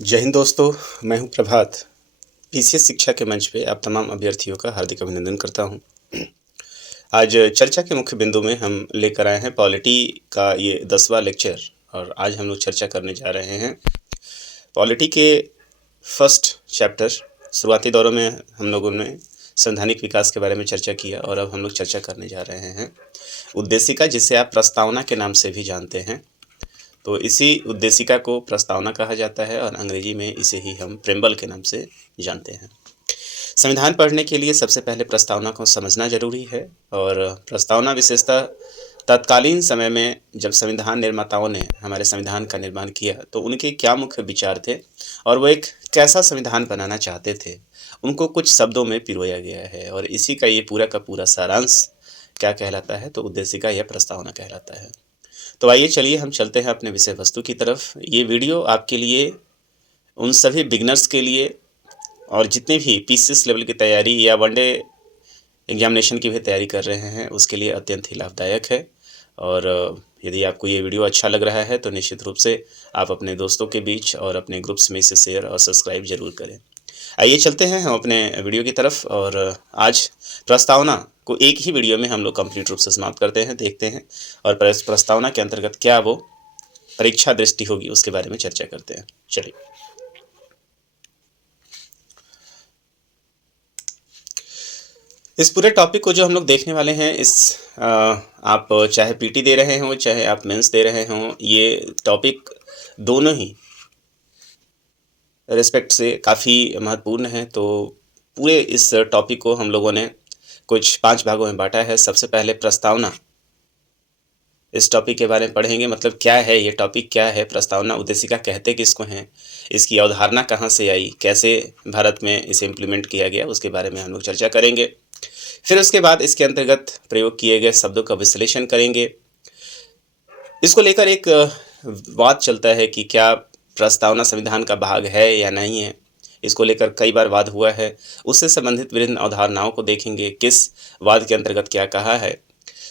जय हिंद दोस्तों, मैं हूं प्रभात। पीसीएस शिक्षा के मंच पे आप तमाम अभ्यर्थियों का हार्दिक अभिनंदन करता हूं। आज चर्चा के मुख्य बिंदु में हम लेकर आए हैं पॉलिटी का ये 10वां लेक्चर और आज हम लोग चर्चा करने जा रहे हैं पॉलिटी के फर्स्ट चैप्टर। शुरुआती दौरों में हम लोगों ने संवैधानिक विकास के बारे में चर्चा किया और अब हम लोग चर्चा करने जा रहे हैं उद्देशिका, जिसे आप प्रस्तावना के नाम से भी जानते हैं। तो इसी उद्देशिका को प्रस्तावना कहा जाता है और अंग्रेजी में इसे ही हम प्रेम्बल के नाम से जानते हैं। संविधान पढ़ने के लिए सबसे पहले प्रस्तावना को समझना जरूरी है और प्रस्तावना विशेषतः तत्कालीन समय में जब संविधान निर्माताओं ने हमारे संविधान का निर्माण किया तो उनके क्या मुख्य विचार थे और वो एक कैसा संविधान बनाना चाहते थे, उनको कुछ शब्दों में पिरोया गया है और इसी का ये पूरा का पूरा सारांश क्या कहलाता है, तो उद्देशिका या प्रस्तावना कहलाता है। तो आइए चलिए हम चलते हैं अपने विषय वस्तु की तरफ। ये वीडियो आपके लिए, उन सभी बिगनर्स के लिए और जितने भी पीसीएस लेवल की तैयारी या वनडे एग्जामिनेशन की भी तैयारी कर रहे हैं उसके लिए अत्यंत ही लाभदायक है। और यदि आपको ये वीडियो अच्छा लग रहा है तो निश्चित रूप से आप अपने दोस्तों के बीच और अपने ग्रुप्स में इसे शेयर और सब्सक्राइब जरूर करें। आइए चलते हैं हम अपने वीडियो की तरफ और आज प्रस्तावना को एक ही वीडियो में हम लोग कंप्लीट रूप से समाप्त करते हैं, देखते हैं और प्रस्तावना के अंतर्गत क्या वो परीक्षा दृष्टि होगी उसके बारे में चर्चा करते हैं। चलिए, इस पूरे टॉपिक को जो हम लोग देखने वाले हैं आप चाहे पीटी दे रहे हों चाहे आप मेंस दे रहे हों, ये टॉपिक दोनों ही रिस्पेक्ट से काफ़ी महत्वपूर्ण है। तो पूरे इस टॉपिक को हम लोगों ने कुछ 5 भागों में बांटा है। सबसे पहले प्रस्तावना, इस टॉपिक के बारे में पढ़ेंगे, मतलब क्या है ये टॉपिक, क्या है प्रस्तावना, उद्देशिका कहते किसको हैं, इसकी अवधारणा कहाँ से आई, कैसे भारत में इसे इम्प्लीमेंट किया गया, उसके बारे में हम लोग चर्चा करेंगे। फिर उसके बाद इसके अंतर्गत प्रयोग किए गए शब्दों का विश्लेषण करेंगे। इसको लेकर एक वाद चलता है कि क्या प्रस्तावना संविधान का भाग है या नहीं है, इसको लेकर कई बार वाद हुआ है। उससे संबंधित विभिन्न अवधारणाओं को देखेंगे, किस वाद के अंतर्गत क्या कहा है।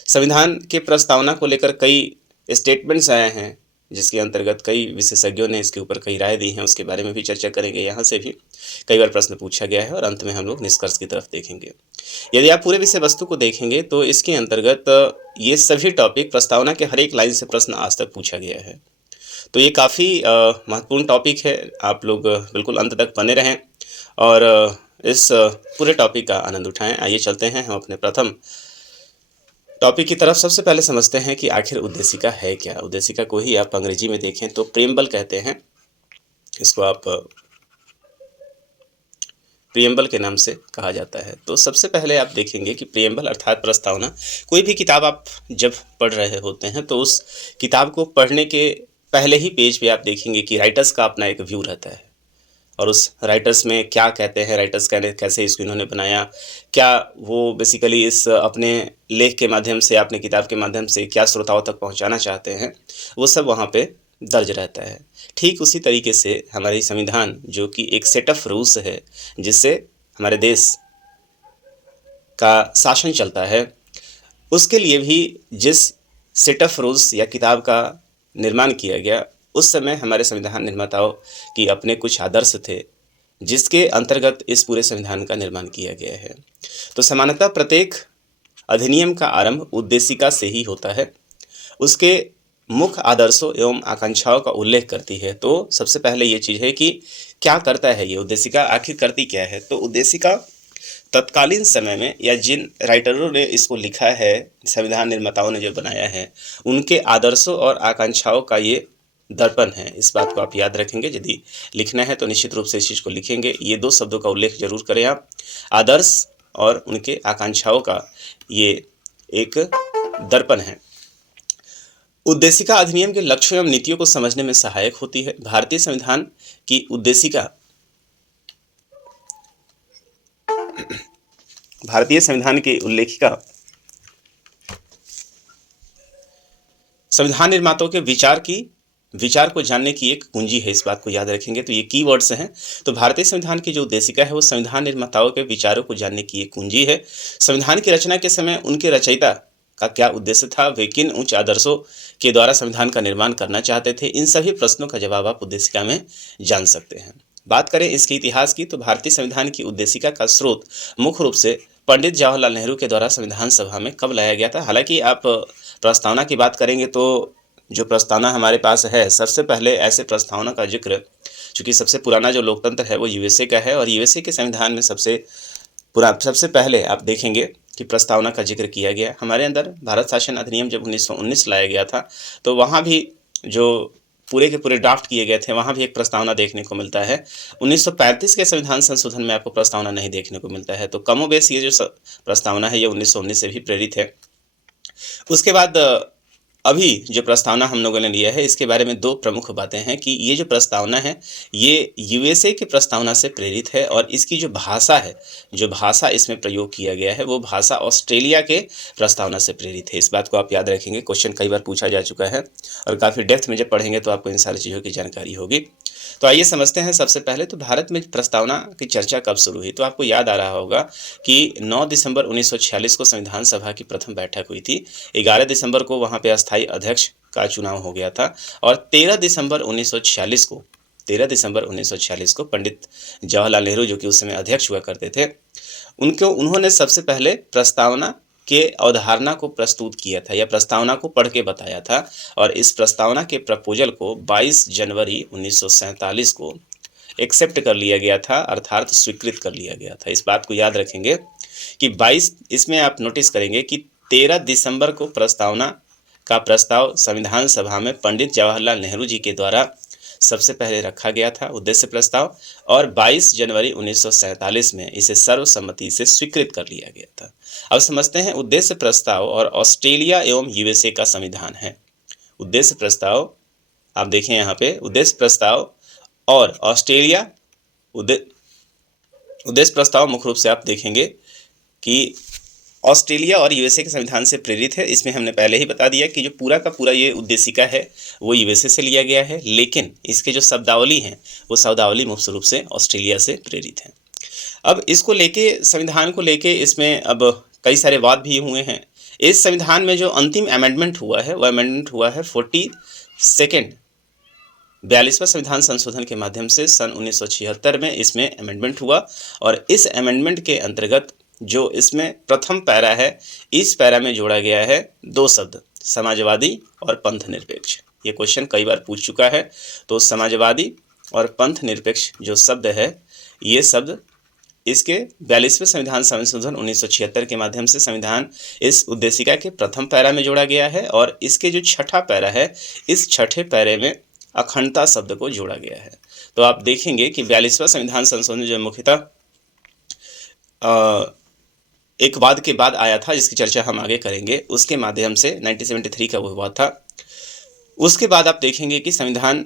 संविधान के प्रस्तावना को लेकर कई स्टेटमेंट्स आए हैं जिसके अंतर्गत कई विशेषज्ञों ने इसके ऊपर कई राय दी हैं, उसके बारे में भी चर्चा करेंगे। यहाँ से भी कई बार प्रश्न पूछा गया है और अंत में हम लोग निष्कर्ष की तरफ देखेंगे। यदि आप पूरे विषय वस्तु को देखेंगे तो इसके अंतर्गत ये सभी टॉपिक, प्रस्तावना के हर एक लाइन से प्रश्न आज तक पूछा गया है। तो ये काफ़ी महत्वपूर्ण टॉपिक है। आप लोग बिल्कुल अंत तक बने रहें और इस पूरे टॉपिक का आनंद उठाएं। आइए चलते हैं हम अपने प्रथम टॉपिक की तरफ। सबसे पहले समझते हैं कि आखिर उद्देशिका है क्या। उद्देशिका को ही आप अंग्रेजी में देखें तो प्रीएम्बल कहते हैं, इसको आप प्रीएम्बल के नाम से कहा जाता है। तो सबसे पहले आप देखेंगे कि प्रीएम्बल अर्थात प्रस्तावना, कोई भी किताब आप जब पढ़ रहे होते हैं तो उस किताब को पढ़ने के पहले ही पेज पे आप देखेंगे कि राइटर्स का अपना एक व्यू रहता है और उस राइटर्स में क्या कहते हैं, राइटर्स कैसे इसको इन्होंने बनाया, क्या वो बेसिकली इस अपने लेख के माध्यम से, अपने किताब के माध्यम से क्या श्रोताओं तक पहुंचाना चाहते हैं, वो सब वहाँ पे दर्ज रहता है। ठीक उसी तरीके से हमारी संविधान, जो कि एक सेट ऑफ रूल्स है जिससे हमारे देश का शासन चलता है, उसके लिए भी जिस सेट ऑफ रूल्स या किताब का निर्माण किया गया, उस समय हमारे संविधान निर्माताओं की अपने कुछ आदर्श थे जिसके अंतर्गत इस पूरे संविधान का निर्माण किया गया है। तो सामान्यतः प्रत्येक अधिनियम का आरंभ उद्देशिका से ही होता है, उसके मुख्य आदर्शों एवं आकांक्षाओं का उल्लेख करती है। तो सबसे पहले ये चीज़ है कि क्या करता है ये उद्देशिका, आखिर करती क्या है। तो उद्देशिका तत्कालीन समय में या जिन राइटरों ने इसको लिखा है, संविधान निर्माताओं ने जो बनाया है, उनके आदर्शों और आकांक्षाओं का ये दर्पण है। इस बात को आप याद रखेंगे। यदि लिखना है तो निश्चित रूप से इस चीज़ को लिखेंगे। ये 2 शब्दों का उल्लेख जरूर करें आप, आदर्श और उनके आकांक्षाओं का ये एक दर्पण है। उद्देशिका अधिनियम के लक्ष्यों एवं नीतियों को समझने में सहायक होती है। भारतीय संविधान की उद्देशिका भारतीय संविधान की उल्लेखिका संविधान निर्माताओं के विचार को जानने की एक कुंजी है। इस बात को याद रखेंगे। तो ये कीवर्ड्स हैं। तो भारतीय संविधान की जो उद्देशिका है वो संविधान निर्माताओं के विचारों को जानने की एक कुंजी है। संविधान की रचना के समय उनके रचयिता का क्या उद्देश्य था, वे किन उच्च आदर्शों के द्वारा संविधान का निर्माण करना चाहते थे, इन सभी प्रश्नों का जवाब आप उद्देशिका में जान सकते हैं। बात करें इसके इतिहास की, तो भारतीय संविधान की उद्देशिका का स्रोत मुख्य रूप से पंडित जवाहरलाल नेहरू के द्वारा संविधान सभा में कब लाया गया था। हालांकि आप प्रस्तावना की बात करेंगे तो जो प्रस्तावना हमारे पास है, सबसे पहले ऐसे प्रस्तावना का जिक्र, चूँकि सबसे पुराना जो लोकतंत्र है वो यूएसए का है, और यूएसए के संविधान में सबसे पहले आप देखेंगे कि प्रस्तावना का जिक्र किया गया। हमारे अंदर भारत शासन अधिनियम जब 1919 लाया गया था, तो वहाँ भी जो पूरे के पूरे ड्राफ्ट किए गए थे, वहाँ भी एक प्रस्तावना देखने को मिलता है। 1935 के संविधान संशोधन में आपको प्रस्तावना नहीं देखने को मिलता है। तो कमोबेश ये जो प्रस्तावना है ये 1919 से भी प्रेरित है। उसके बाद अभी जो प्रस्तावना हम लोगों ने लिया है, इसके बारे में दो प्रमुख बातें हैं कि ये जो प्रस्तावना है ये यूएसए की प्रस्तावना से प्रेरित है, और इसकी जो भाषा है, जो भाषा इसमें प्रयोग किया गया है, वो भाषा ऑस्ट्रेलिया के प्रस्तावना से प्रेरित है। इस बात को आप याद रखेंगे, क्वेश्चन कई बार पूछा जा चुका है, और काफ़ी डेप्थ में जब पढ़ेंगे तो आपको इन सारी चीज़ों की जानकारी होगी। तो आइए समझते हैं। सबसे पहले तो भारत में प्रस्तावना की चर्चा कब शुरू हुई, तो आपको याद आ रहा होगा कि 9 दिसंबर 1946 को संविधान सभा की प्रथम बैठक हुई थी। 11 दिसंबर को वहाँ पे अस्थायी अध्यक्ष का चुनाव हो गया था, और 13 दिसंबर 1946 को पंडित जवाहरलाल नेहरू, जो कि उस समय अध्यक्ष हुआ करते थे, उन्होंने सबसे पहले प्रस्तावना के अवधारणा को प्रस्तुत किया था, या प्रस्तावना को पढ़ के बताया था। और इस प्रस्तावना के प्रपोजल को 22 जनवरी 1947 को एक्सेप्ट कर लिया गया था, अर्थात स्वीकृत कर लिया गया था। इस बात को याद रखेंगे कि 22, इसमें आप नोटिस करेंगे कि 13 दिसंबर को प्रस्तावना का प्रस्ताव संविधान सभा में पंडित जवाहरलाल नेहरू जी के द्वारा सबसे पहले रखा गया था, उद्देश्य प्रस्ताव, और 22 जनवरी 1947 में इसे सर्वसम्मति से स्वीकृत कर लिया गया था। अब समझते हैं उद्देश्य प्रस्ताव और ऑस्ट्रेलिया एवं यूएसए का संविधान है। उद्देश्य प्रस्ताव आप देखें यहाँ पे, उद्देश्य प्रस्ताव और ऑस्ट्रेलिया, उद्देश्य प्रस्ताव मुख्य रूप से आप देखेंगे कि ऑस्ट्रेलिया और यूएसए के संविधान से प्रेरित है। इसमें हमने पहले ही बता दिया कि जो पूरा का पूरा ये उद्देशिका है वो यूएसए से लिया गया है, लेकिन इसके जो शब्दावली हैं वो शब्दावली मुख्य रूप से ऑस्ट्रेलिया से प्रेरित है। अब इसको लेके, संविधान को लेके इसमें अब कई सारे वाद भी हुए हैं। इस संविधान में जो अंतिम अमेंडमेंट हुआ है, वो अमेंडमेंट हुआ है 42वां संविधान संशोधन के माध्यम से सन 1976 में इसमें अमेंडमेंट हुआ, और इस अमेंडमेंट के अंतर्गत जो इसमें प्रथम पैरा है, इस पैरा में जोड़ा गया है दो शब्द, समाजवादी और पंथ निरपेक्ष। ये क्वेश्चन कई बार पूछ चुका है। तो समाजवादी और पंथ निरपेक्ष जो शब्द है, ये शब्द इसके 42वें संविधान संशोधन 1976 के माध्यम से संविधान इस उद्देशिका के प्रथम पैरा में जोड़ा गया है, और इसके जो छठा पैरा है, इस छठे पैरे में अखंडता शब्द को जोड़ा गया है। तो आप देखेंगे कि 42वां संविधान संशोधन जो मुख्यतः एक वाद के बाद आया था, जिसकी चर्चा हम आगे करेंगे, उसके माध्यम से 1973 का वो हुआ था। उसके बाद आप देखेंगे कि संविधान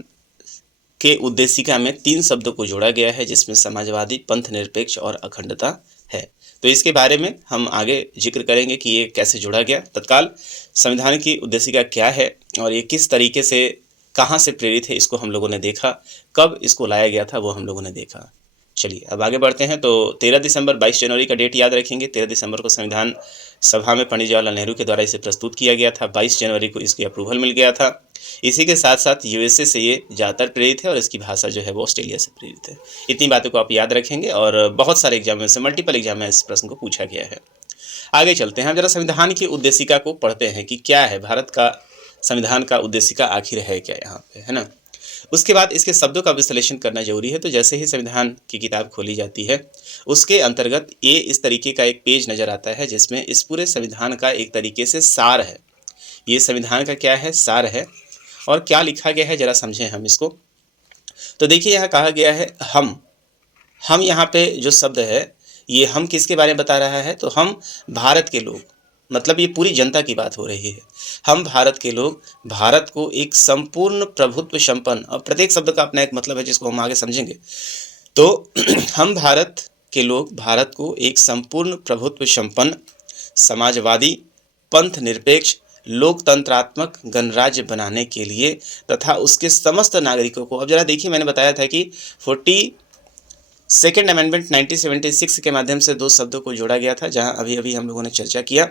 के उद्देशिका में 3 शब्दों को जोड़ा गया है, जिसमें समाजवादी, पंथ निरपेक्ष और अखंडता है। तो इसके बारे में हम आगे जिक्र करेंगे कि ये कैसे जोड़ा गया। तत्काल संविधान की उद्देशिका क्या है और ये किस तरीके से, कहाँ से प्रेरित है, इसको हम लोगों ने देखा। कब इसको लाया गया था वो हम लोगों ने देखा। चलिए अब आगे बढ़ते हैं। तो 13 दिसंबर 22 जनवरी का डेट याद रखेंगे। 13 दिसंबर को संविधान सभा में पंडित जवाहरलाल नेहरू के द्वारा इसे प्रस्तुत किया गया था। 22 जनवरी को इसकी अप्रूवल मिल गया था। इसी के साथ साथ यूएसए से ये ज़्यादातर प्रेरित है, और इसकी भाषा जो है वो ऑस्ट्रेलिया से प्रेरित है। इतनी बातों को आप याद रखेंगे, और बहुत सारे एग्जाम में से, मल्टीपल एग्जाम में इस प्रश्न को पूछा गया है। आगे चलते हैं, हम जरा संविधान की उद्देशिका को पढ़ते हैं कि क्या है भारत का संविधान का उद्देशिका, आखिर है क्या यहाँ पे, है ना। उसके बाद इसके शब्दों का विश्लेषण करना जरूरी है। तो जैसे ही संविधान की किताब खोली जाती है, उसके अंतर्गत ये इस तरीके का एक पेज नज़र आता है, जिसमें इस पूरे संविधान का एक तरीके से सार है। ये संविधान का क्या है, सार है। और क्या लिखा गया है जरा समझें हम इसको। तो देखिए यहाँ कहा गया है हम यहाँ पे जो शब्द है, ये हम किसके बारे में बता रहा है, तो हम भारत के लोग, मतलब ये पूरी जनता की बात हो रही है। हम भारत के लोग भारत को एक संपूर्ण प्रभुत्व संपन्न, और प्रत्येक शब्द का अपना एक मतलब है जिसको हम आगे समझेंगे। तो हम भारत के लोग भारत को एक संपूर्ण प्रभुत्व संपन्न, समाजवादी, पंथ निरपेक्ष, लोकतंत्रात्मक गणराज्य बनाने के लिए तथा उसके समस्त नागरिकों को, अब जरा देखिए मैंने बताया था कि 42nd अमेंडमेंट 1976 के माध्यम से 2 शब्दों को जोड़ा गया था, जहां अभी अभी हम लोगों ने चर्चा किया।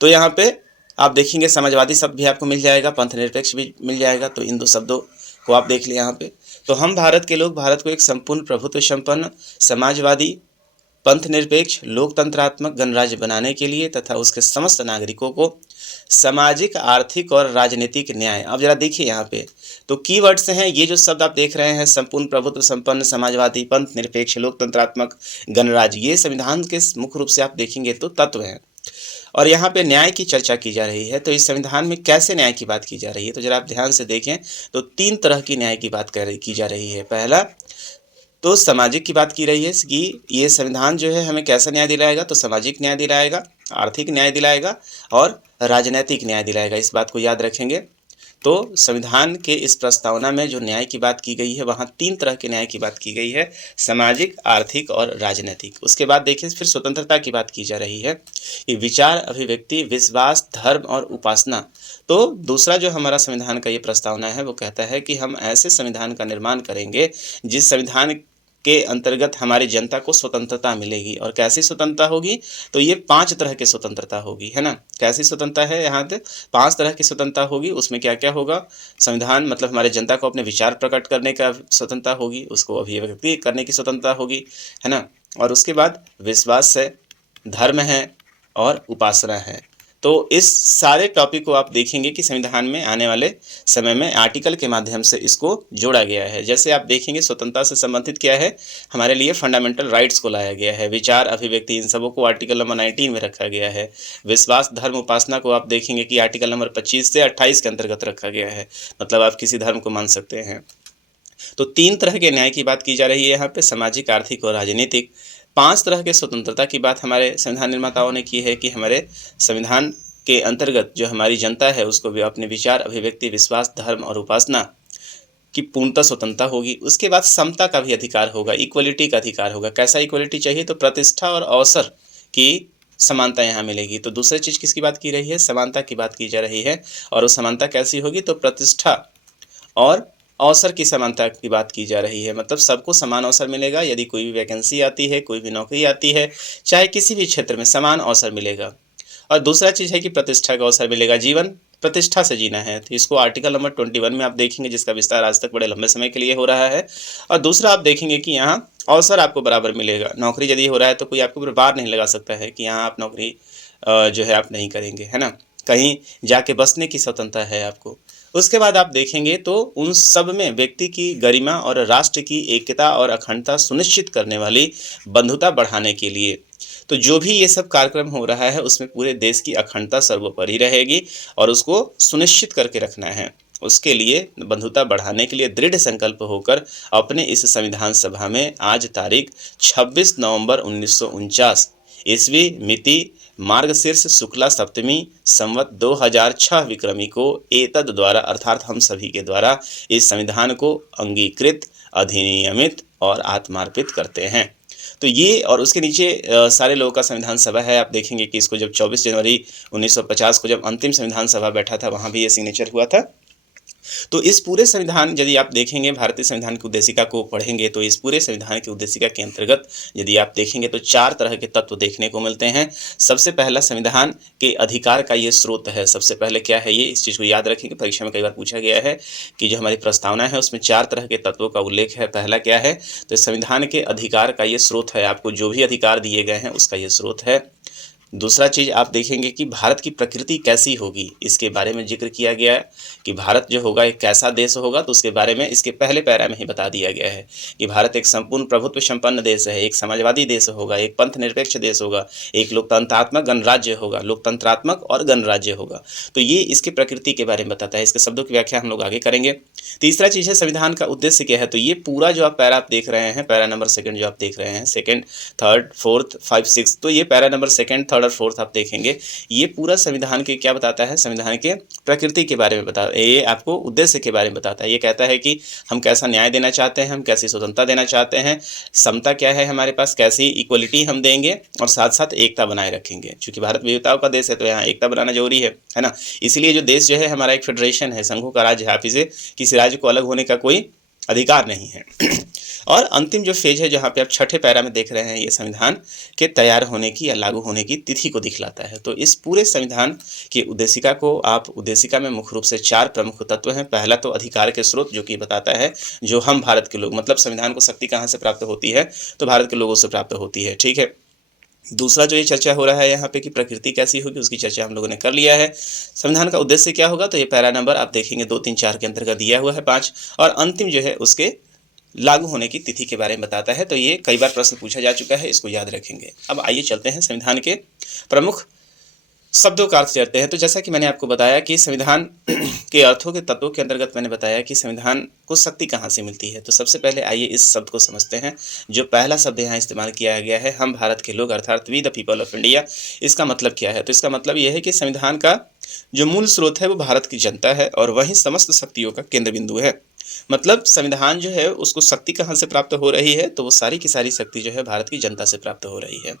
तो यहाँ पे आप देखेंगे समाजवादी शब्द भी आपको मिल जाएगा, पंथ निरपेक्ष भी मिल जाएगा। तो इन दो शब्दों को आप देख लें यहाँ पे। तो हम भारत के लोग भारत को एक संपूर्ण प्रभुत्व संपन्न समाजवादी पंथ निरपेक्ष लोकतंत्रात्मक गणराज्य बनाने के लिए तथा उसके समस्त नागरिकों को सामाजिक, आर्थिक और राजनीतिक न्याय। अब जरा देखिए यहाँ पे तो कीवर्ड्स हैं, ये जो शब्द आप देख रहे हैं, संपूर्ण प्रभुत्व संपन्न समाजवादी पंथ निरपेक्ष लोकतंत्रात्मक गणराज्य, ये संविधान के मुख्य रूप से आप देखेंगे तो तत्व हैं। और यहाँ पे न्याय की चर्चा की जा रही है। तो इस संविधान में कैसे न्याय की बात की जा रही है, तो जरा आप ध्यान से देखें तो 3 तरह की न्याय की बात की जा रही है। पहला तो सामाजिक की बात की रही है कि ये संविधान जो है हमें कैसा न्याय दिलाएगा, तो सामाजिक न्याय दिलाएगा, आर्थिक न्याय दिलाएगा और राजनैतिक न्याय दिलाएगा। इस बात को याद रखेंगे। तो संविधान के इस प्रस्तावना में जो न्याय की बात की गई है वहाँ 3 तरह के न्याय की बात की गई है, सामाजिक, आर्थिक और राजनैतिक। उसके बाद देखिए फिर स्वतंत्रता की बात की जा रही है कि विचार, अभिव्यक्ति, विश्वास, धर्म और उपासना। तो दूसरा जो हमारा संविधान का ये प्रस्तावना है वो कहता है कि हम ऐसे संविधान का निर्माण करेंगे जिस संविधान के अंतर्गत हमारी जनता को स्वतंत्रता मिलेगी। और कैसी स्वतंत्रता होगी, तो ये 5 तरह की स्वतंत्रता होगी, है ना। कैसी स्वतंत्रता है, यहाँ पे 5 तरह की स्वतंत्रता होगी। उसमें क्या क्या होगा, संविधान मतलब हमारे जनता को अपने विचार प्रकट करने का स्वतंत्रता होगी, उसको अभिव्यक्ति करने की स्वतंत्रता होगी, है ना। और उसके बाद विश्वास है, धर्म है और उपासना है। तो इस सारे टॉपिक को आप देखेंगे कि संविधान में आने वाले समय में आर्टिकल के माध्यम से इसको जोड़ा गया है। जैसे आप देखेंगे स्वतंत्रता से संबंधित क्या है, हमारे लिए फंडामेंटल राइट्स को लाया गया है, विचार, अभिव्यक्ति, इन सबों को आर्टिकल नंबर 19 में रखा गया है। विश्वास, धर्म, उपासना को आप देखेंगे कि आर्टिकल नंबर 25 से 28 के अंतर्गत रखा गया है, मतलब आप किसी धर्म को मान सकते हैं। तो 3 तरह के न्याय की बात की जा रही है यहाँ पे, सामाजिक, आर्थिक और राजनीतिक। 5 तरह के स्वतंत्रता की बात हमारे संविधान निर्माताओं ने की है कि हमारे संविधान के अंतर्गत जो हमारी जनता है उसको भी अपने विचार, अभिव्यक्ति, विश्वास, धर्म और उपासना की पूर्णतः स्वतंत्रता होगी। उसके बाद समता का भी अधिकार होगा, इक्वलिटी का अधिकार होगा। कैसा इक्वलिटी चाहिए, तो प्रतिष्ठा और अवसर की समानता यहाँ मिलेगी। तो दूसरी चीज़ किसकी बात की रही है, समानता की बात की जा रही है। और वो समानता कैसी होगी, तो प्रतिष्ठा और अवसर की समानता की बात की जा रही है, मतलब सबको समान अवसर मिलेगा। यदि कोई भी वैकेंसी आती है, कोई भी नौकरी आती है, चाहे किसी भी क्षेत्र में, समान अवसर मिलेगा। और दूसरा चीज़ है कि प्रतिष्ठा का अवसर मिलेगा, जीवन प्रतिष्ठा से जीना है। तो इसको आर्टिकल नंबर 21 में आप देखेंगे, जिसका विस्तार आज तक बड़े लंबे समय के लिए हो रहा है। और दूसरा आप देखेंगे कि यहाँ अवसर आपको बराबर मिलेगा। नौकरी यदि हो रहा है तो कोई आपके ऊपर बार नहीं लगा सकता है कि यहाँ आप नौकरी जो है आप नहीं करेंगे, है ना। कहीं जाके बसने की स्वतंत्रता है आपको। उसके बाद आप देखेंगे तो उन सब में व्यक्ति की गरिमा और राष्ट्र की एकता और अखंडता सुनिश्चित करने वाली बंधुता बढ़ाने के लिए, तो जो भी ये सब कार्यक्रम हो रहा है उसमें पूरे देश की अखंडता सर्वोपरि रहेगी और उसको सुनिश्चित करके रखना है। उसके लिए बंधुता बढ़ाने के लिए दृढ़ संकल्प होकर अपने इस संविधान सभा में आज तारीख 26 नवंबर 1949 ईस्वी मिति मार्गशीर्ष शुक्ला सप्तमी संवत 2006 विक्रमी को एतद द्वारा अर्थात हम सभी के द्वारा इस संविधान को अंगीकृत, अधिनियमित और आत्मार्पित करते हैं। तो ये और उसके नीचे सारे लोगों का संविधान सभा है। आप देखेंगे कि इसको जब 24 जनवरी 1950 को जब अंतिम संविधान सभा बैठा था वहाँ भी ये सिग्नेचर हुआ था। तो इस पूरे संविधान यदि आप देखेंगे, भारतीय संविधान की उद्देशिका को पढ़ेंगे तो इस पूरे संविधान की उद्देशिका के अंतर्गत यदि आप देखेंगे तो 4 तरह के तत्व देखने को मिलते हैं। सबसे पहला संविधान के अधिकार का ये स्रोत है। सबसे पहले क्या है ये, इस चीज़ को याद रखेंगे, परीक्षा में कई बार पूछा गया है कि जो हमारी प्रस्तावना है उसमें 4 तरह के तत्वों का उल्लेख है। पहला क्या है, तो संविधान के अधिकार का ये स्रोत है, आपको जो भी अधिकार दिए गए हैं उसका ये स्रोत है। दूसरा चीज़ आप देखेंगे कि भारत की प्रकृति कैसी होगी, इसके बारे में जिक्र किया गया है कि भारत जो होगा एक कैसा देश होगा, तो उसके बारे में इसके पहले पैरा में ही बता दिया गया है कि भारत एक संपूर्ण प्रभुत्व संपन्न देश है, एक समाजवादी देश होगा, एक पंथ निरपेक्ष देश होगा, एक लोकतंत्रात्मक गणराज्य होगा, लोकतंत्रात्मक और गणराज्य होगा। तो ये इसके प्रकृति के बारे में बताता है। इसके शब्दों की व्याख्या हम लोग आगे करेंगे। तीसरा चीज़ है संविधान का उद्देश्य क्या है, तो ये पूरा जो आप पैरा आप देख रहे हैं, पैरा नंबर 2 जो आप देख रहे हैं, 2nd, 3rd, 4th, 5, 6, तो ये पैरा नंबर 2nd, 3rd और 4th आप देखेंगे, ये पूरा संविधान के क्या बताता है, संविधान के प्रकृति के बारे में बताता है, ये आपको उद्देश्य के बारे में बताता है। ये कहता है कि हम कैसा न्याय देना चाहते हैं, हम कैसी स्वतंत्रता देना चाहते हैं, समता क्या है हमारे पास, कैसी इक्वलिटी हम देंगे और साथ साथ एकता बनाए रखेंगे। चूंकि भारत विविधताओं का देश है तो यहाँ एकता बनाना जरूरी है ना। इसीलिए जो देश जो है हमारा एक फेडरेशन है, संघों का राज्य है, आप इसे किसी राज्य को अलग होने का कोई अधिकार नहीं है। और अंतिम जो फेज है जहाँ पे आप छठे पैरा में देख रहे हैं, ये संविधान के तैयार होने की या लागू होने की तिथि को दिखलाता है। तो इस पूरे संविधान की उद्देशिका को आप उद्देशिका में मुख्य रूप से 4 प्रमुख तत्व हैं। पहला तो अधिकार के स्रोत, जो कि बताता है जो हम भारत के लोग, मतलब संविधान को शक्ति कहाँ से प्राप्त होती है, तो भारत के लोगों से प्राप्त होती है। ठीक है। दूसरा जो ये चर्चा हो रहा है यहाँ पे कि प्रकृति कैसी होगी, उसकी चर्चा हम लोगों ने कर लिया है। संविधान का उद्देश्य क्या होगा, तो ये पैरा नंबर आप देखेंगे 2, 3, 4 के अंतर्गत दिया हुआ है 5। और अंतिम जो है उसके लागू होने की तिथि के बारे में बताता है। तो ये कई बार प्रश्न पूछा जा चुका है, इसको याद रखेंगे। अब आइए चलते हैं संविधान के प्रमुख शब्दों का अर्थ करते हैं। तो जैसा कि मैंने आपको बताया कि संविधान के अर्थों के तत्वों के अंतर्गत मैंने बताया कि संविधान को शक्ति कहाँ से मिलती है। तो सबसे पहले आइए इस शब्द को समझते हैं। जो पहला शब्द यहाँ इस्तेमाल किया गया है, हम भारत के लोग, अर्थात we the people of India, इसका मतलब क्या है, तो इसका मतलब यह है कि संविधान का जो मूल स्रोत है वो भारत की जनता है और वही समस्त शक्तियों का केंद्र बिंदु है। मतलब संविधान जो है उसको शक्ति कहाँ से प्राप्त हो रही है, तो वो सारी की सारी शक्ति जो है भारत की जनता से प्राप्त हो रही है।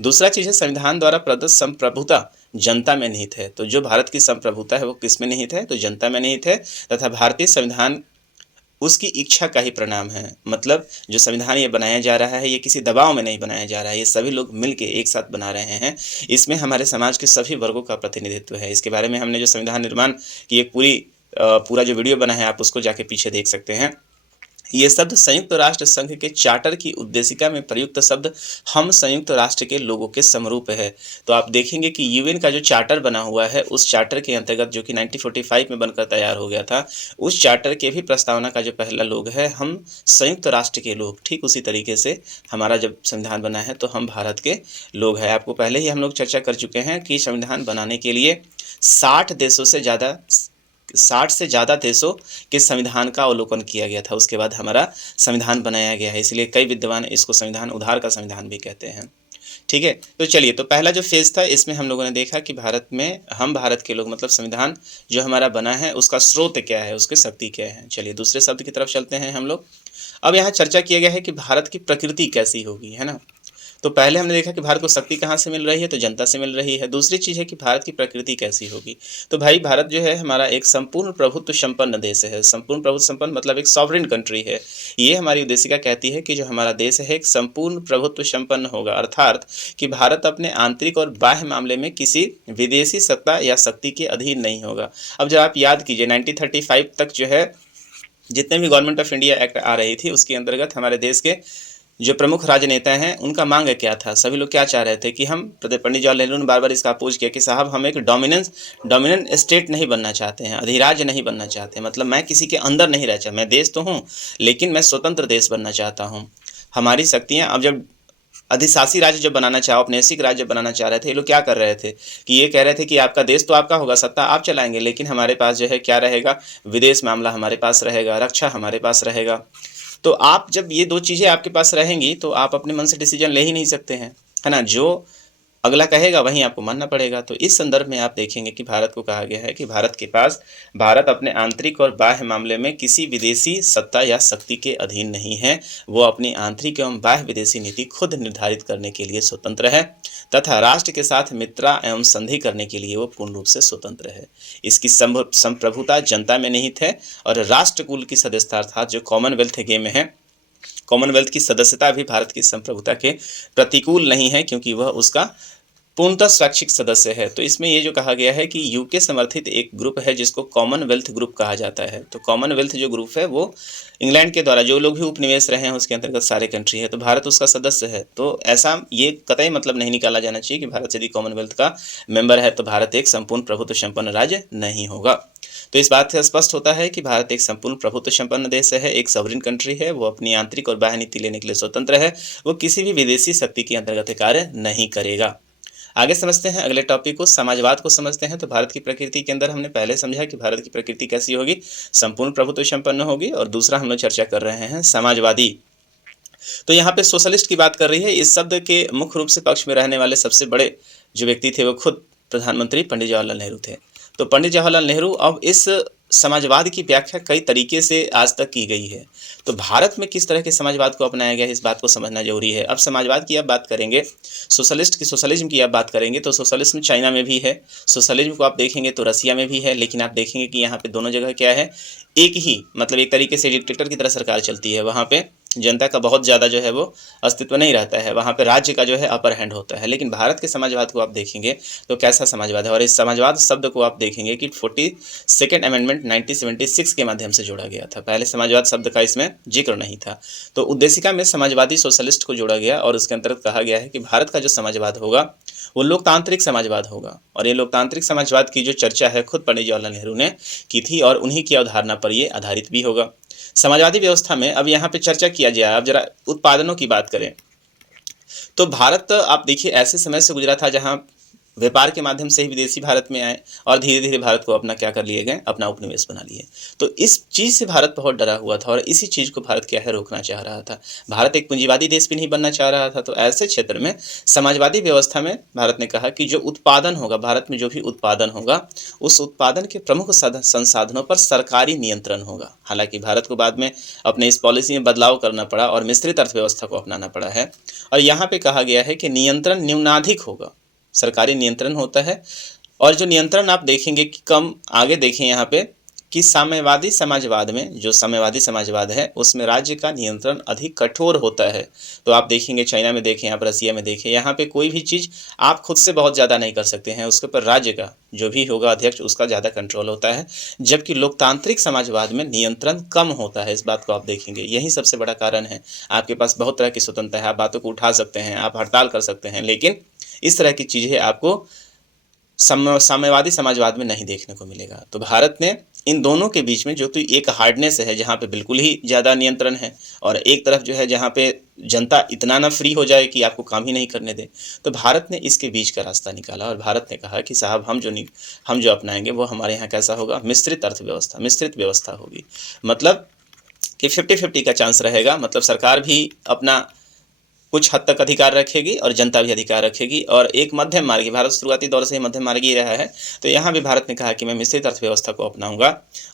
दूसरा चीज़ है, संविधान द्वारा प्रदत्त संप्रभुता जनता में निहित है। तो जो भारत की संप्रभुता है वो किस में निहित है, तो जनता में निहित है, तथा भारतीय संविधान उसकी इच्छा का ही परिणाम है। मतलब जो संविधान ये बनाया जा रहा है, ये किसी दबाव में नहीं बनाया जा रहा है, ये सभी लोग मिलके एक साथ बना रहे हैं। इसमें हमारे समाज के सभी वर्गों का प्रतिनिधित्व है। इसके बारे में हमने जो संविधान निर्माण की एक पूरा जो वीडियो बना है, आप उसको जाके पीछे देख सकते हैं। ये शब्द संयुक्त राष्ट्र संघ के चार्टर की उद्देशिका में प्रयुक्त शब्द हम संयुक्त राष्ट्र के लोगों के समरूप है। तो आप देखेंगे कि यूएन का जो चार्टर बना हुआ है, उस चार्टर के अंतर्गत, जो कि 1945 में बनकर तैयार हो गया था, उस चार्टर के भी प्रस्तावना का जो पहला लोग है, हम संयुक्त राष्ट्र के लोग। ठीक उसी तरीके से हमारा जब संविधान बना है तो हम भारत के लोग हैं। आपको पहले ही हम लोग चर्चा कर चुके हैं कि संविधान बनाने के लिए 60 से ज़्यादा देशों के संविधान का अवलोकन किया गया था। उसके बाद हमारा संविधान बनाया गया है। इसलिए कई विद्वान इसको संविधान उधार का संविधान भी कहते हैं। ठीक है। तो चलिए, तो पहला जो फेज था, इसमें हम लोगों ने देखा कि भारत में हम भारत के लोग, मतलब संविधान जो हमारा बना है उसका स्रोत क्या है, उसकी शक्ति क्या है। चलिए दूसरे शब्द की तरफ चलते हैं हम लोग। अब यहाँ चर्चा किया गया है कि भारत की प्रकृति कैसी होगी, है ना। तो पहले हमने देखा कि भारत को शक्ति कहाँ से मिल रही है, तो जनता से मिल रही है। दूसरी चीज़ है कि भारत की प्रकृति कैसी होगी। तो भाई भारत जो है हमारा एक संपूर्ण प्रभुत्व संपन्न देश है। संपूर्ण प्रभुत्व संपन्न मतलब एक सॉवरेन कंट्री है। ये हमारी उद्देशिका कहती है कि जो हमारा देश है एक संपूर्ण प्रभुत्व संपन्न होगा, अर्थात कि भारत अपने आंतरिक और बाह्य मामले में किसी विदेशी सत्ता या शक्ति के अधीन नहीं होगा। अब जब आप याद कीजिए 1935 तक जो है जितने भी गवर्नमेंट ऑफ इंडिया एक्ट आ रही थी, उसके अंतर्गत हमारे देश के जो प्रमुख राजनेता हैं उनका मांग क्या था, सभी लोग क्या चाह रहे थे कि हम, पंडित जवाहरलाल नेहरू ने बार बार इसका अपोज किया कि साहब हम एक डोमिनेंट स्टेट नहीं बनना चाहते हैं, अधिराज्य नहीं बनना चाहते। मतलब मैं किसी के अंदर नहीं रह चाहता, मैं देश तो हूँ लेकिन मैं स्वतंत्र देश बनना चाहता हूँ। हमारी शक्तियाँ, अब जब अधिशासी राज्य जब बनाना चाहो, औपनिवेशिक राज्य बनाना चाह रहे थे, ये लोग क्या कर रहे थे कि ये कह रहे थे कि आपका देश तो आपका होगा, सत्ता आप चलाएंगे, लेकिन हमारे पास जो है क्या रहेगा, विदेश मामला हमारे पास रहेगा, रक्षा हमारे पास रहेगा। तो आप जब ये 2 चीज़ें आपके पास रहेंगी तो आप अपने मन से डिसीजन ले ही नहीं सकते हैं, है ना। जो अगला कहेगा वहीं आपको मानना पड़ेगा। तो इस संदर्भ में आप देखेंगे कि भारत को कहा गया है कि भारत अपने आंतरिक और बाह्य मामले में किसी विदेशी सत्ता या शक्ति के अधीन नहीं है। वो अपनी आंतरिक एवं बाह्य विदेशी नीति खुद निर्धारित करने के लिए स्वतंत्र है तथा राष्ट्र के साथ मित्रता एवं संधि करने के लिए वो पूर्ण रूप से स्वतंत्र है। इसकी संप्रभुता जनता में निहित है और राष्ट्रकुल की सदस्यता, अर्थात जो कॉमनवेल्थ गेम है, कॉमनवेल्थ की सदस्यता भी भारत की संप्रभुता के प्रतिकूल नहीं है, क्योंकि वह उसका पूर्णतः स्वैच्छिक सदस्य है। तो इसमें ये जो कहा गया है कि यूके समर्थित एक ग्रुप है जिसको कॉमनवेल्थ ग्रुप कहा जाता है। तो कॉमनवेल्थ जो ग्रुप है वो इंग्लैंड के द्वारा जो लोग भी उपनिवेश रहे हैं उसके अंतर्गत सारे कंट्री है, तो भारत उसका सदस्य है। तो ऐसा ये कतई मतलब नहीं निकाला जाना चाहिए कि भारत यदि कॉमनवेल्थ का मेंबर है तो भारत एक संपूर्ण प्रभुत्व संपन्न राज्य नहीं होगा। तो इस बात से स्पष्ट होता है कि भारत एक संपूर्ण प्रभुत्व संपन्न देश है, एक सॉवरेन कंट्री है, वो अपनी आंतरिक और बाह्य नीति लेने के लिए स्वतंत्र है, वो किसी भी विदेशी शक्ति के अंतर्गत कार्य नहीं करेगा। आगे समझते हैं अगले टॉपिक को, समाजवाद को समझते हैं। तो भारत की प्रकृति के अंदर हमने पहले समझा कि भारत की प्रकृति कैसी होगी, संपूर्ण प्रभुत्व संपन्न होगी, और दूसरा हम लोग चर्चा कर रहे हैं समाजवादी। तो यहाँ पे सोशलिस्ट की बात कर रही है। इस शब्द के मुख्य रूप से पक्ष में रहने वाले सबसे बड़े जो व्यक्ति थे वो खुद प्रधानमंत्री पंडित जवाहरलाल नेहरू थे। तो पंडित जवाहरलाल नेहरू, अब इस समाजवाद की व्याख्या कई तरीके से आज तक की गई है। तो भारत में किस तरह के समाजवाद को अपनाया गया है, इस बात को समझना जरूरी है। अब समाजवाद की आप बात करेंगे, सोशलिज्म की आप बात करेंगे, तो सोशलिज्म चाइना में भी है, सोशलिज्म को आप देखेंगे तो रसिया में भी है, लेकिन आप देखेंगे कि यहाँ पे दोनों जगह क्या है, एक ही, मतलब एक तरीके से डिक्टेटर की तरह सरकार चलती है। वहाँ पे जनता का बहुत ज़्यादा जो है वो अस्तित्व नहीं रहता है, वहाँ पे राज्य का जो है अपर हैंड होता है। लेकिन भारत के समाजवाद को आप देखेंगे तो कैसा समाजवाद है, और इस समाजवाद शब्द को आप देखेंगे कि 42nd अमेंडमेंट 1976 के माध्यम से जोड़ा गया था। पहले समाजवाद शब्द का इसमें जिक्र नहीं था, तो उद्देशिका में समाजवादी सोशलिस्ट को जोड़ा गया और उसके अंतर्गत कहा गया है कि भारत का जो समाजवाद होगा वो लोकतांत्रिक समाजवाद होगा। और ये लोकतांत्रिक समाजवाद की जो चर्चा है खुद पंडित जवाहरलाल नेहरू ने की थी और उन्हीं की अवधारणा पर ये आधारित भी होगा। समाजवादी व्यवस्था में अब यहाँ पे चर्चा किया जाए, अब जरा उत्पादनों की बात करें तो भारत आप देखिए ऐसे समय से गुजरा था जहाँ व्यापार के माध्यम से ही विदेशी भारत में आए और धीरे धीरे भारत को अपना क्या कर लिए गए, अपना उपनिवेश बना लिए। तो इस चीज़ से भारत बहुत डरा हुआ था और इसी चीज़ को भारत क्या है रोकना चाह रहा था। भारत एक पूंजीवादी देश भी नहीं बनना चाह रहा था। तो ऐसे क्षेत्र में समाजवादी व्यवस्था में भारत ने कहा कि जो उत्पादन होगा, भारत में जो भी उत्पादन होगा उस उत्पादन के प्रमुख संसाधनों पर सरकारी नियंत्रण होगा। हालांकि भारत को बाद में अपने इस पॉलिसी में बदलाव करना पड़ा और मिश्रित अर्थव्यवस्था को अपनाना पड़ा है। और यहाँ पे कहा गया है कि नियंत्रण न्यूनाधिक होगा, सरकारी नियंत्रण होता है। और जो नियंत्रण आप देखेंगे कि कम आगे देखें यहाँ पे कि साम्यवादी समाजवाद में, जो साम्यवादी समाजवाद है उसमें राज्य का नियंत्रण अधिक कठोर होता है। तो आप देखेंगे चाइना में देखें, आप रसिया में देखें, यहाँ पे कोई भी चीज़ आप खुद से बहुत ज़्यादा नहीं कर सकते हैं, उसके ऊपर राज्य का जो भी होगा अध्यक्ष उसका ज़्यादा कंट्रोल होता है। जबकि लोकतांत्रिक समाजवाद में नियंत्रण कम होता है, इस बात को आप देखेंगे। यही सबसे बड़ा कारण है। आपके पास बहुत तरह की स्वतंत्रता है, आप बातों को उठा सकते हैं, आप हड़ताल कर सकते हैं, लेकिन इस तरह की चीज़ें आपको साम्यवादी समाजवाद में नहीं देखने को मिलेगा। तो भारत ने इन दोनों के बीच में जो तो एक हार्डनेस है जहाँ पे बिल्कुल ही ज़्यादा नियंत्रण है, और एक तरफ जो है जहाँ पे जनता इतना ना फ्री हो जाए कि आपको काम ही नहीं करने दे। तो भारत ने इसके बीच का रास्ता निकाला और भारत ने कहा कि साहब हम जो अपनाएंगे वो हमारे यहाँ कैसा होगा, मिश्रित अर्थव्यवस्था, मिश्रित व्यवस्था होगी। मतलब कि 50-50 का चांस रहेगा। मतलब सरकार भी अपना कुछ हद तक अधिकार रखेगी और जनता भी अधिकार रखेगी, और एक मध्यम मार्गी, भारत शुरुआती दौर से ही मध्यम मार्गी रहा है। तो यहाँ भी भारत ने कहा कि मैं मिश्रित अर्थव्यवस्था को अपनाऊंगा,